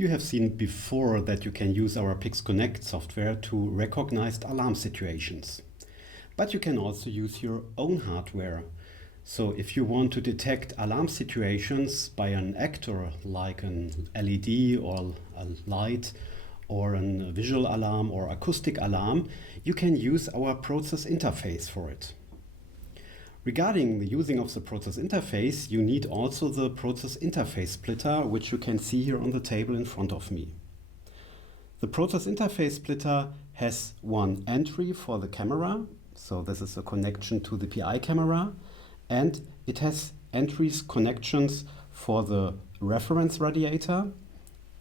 You have seen before that you can use our Pix Connect software to recognize alarm situations. But you can also use your own hardware. So if you want to detect alarm situations by an actor like an LED or a light or a visual alarm or acoustic alarm, you can use our process interface for it. Regarding the using of the process interface, you need also the process interface splitter, which you can see here on the table in front of me. The process interface splitter has one entry for the camera, so this is a connection to the PI camera, and it has entries connections for the reference radiator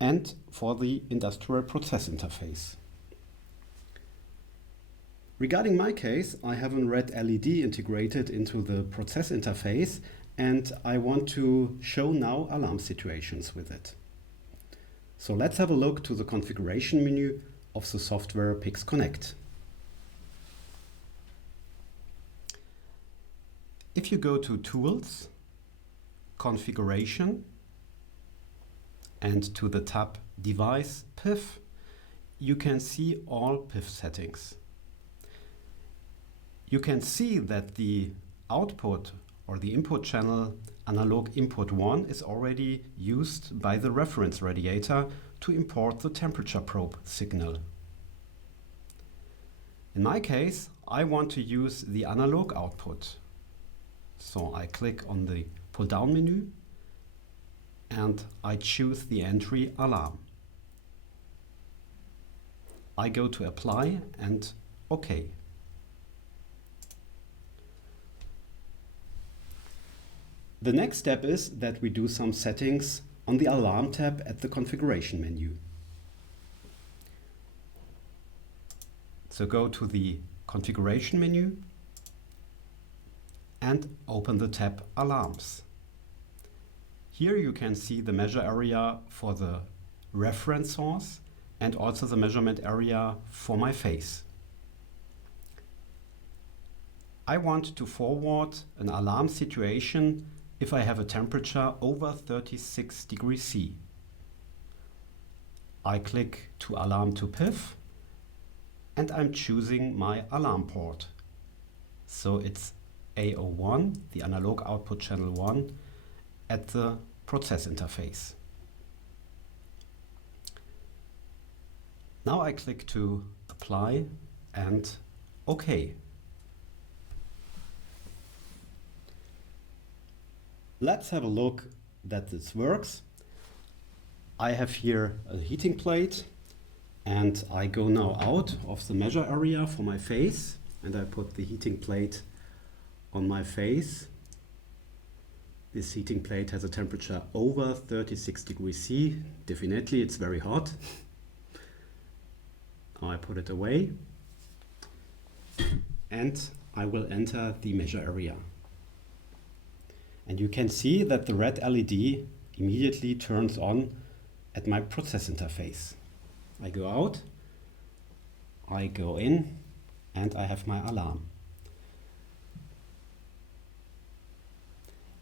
and for the industrial process interface. Regarding my case, I have a red LED integrated into the process interface, and I want to show now alarm situations with it. So let's have a look to the configuration menu of the software Pix Connect. If you go to Tools, Configuration, and to the tab Device PIF, you can see all PIF settings. You can see that the output or the input channel analog input 1 is already used by the reference radiator to import the temperature probe signal. In my case, I want to use the analog output. So I click on the pull down menu and I choose the entry alarm. I go to apply and OK. The next step is that we do some settings on the Alarm tab at the configuration menu. So go to the configuration menu and open the tab Alarms. Here you can see the measure area for the reference source and also the measurement area for my face. I want to forward an alarm situation if I have a temperature over 36 degrees C. I click to Alarm to PIF and I'm choosing my alarm port. So it's A01, the analog output channel 1, at the process interface. Now I click to Apply and OK. Let's have a look that this works. I have here a heating plate and I go now out of the measure area for my face and I put the heating plate on my face. This heating plate has a temperature over 36 degrees C. Definitely it's very hot. Now I put it away and I will enter the measure area. And you can see that the red LED immediately turns on at my process interface. I go out, I go in, and I have my alarm.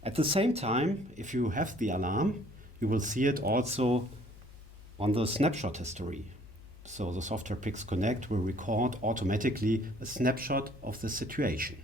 At the same time, if you have the alarm, you will see it also on the snapshot history. So the software Pix Connect will record automatically a snapshot of the situation.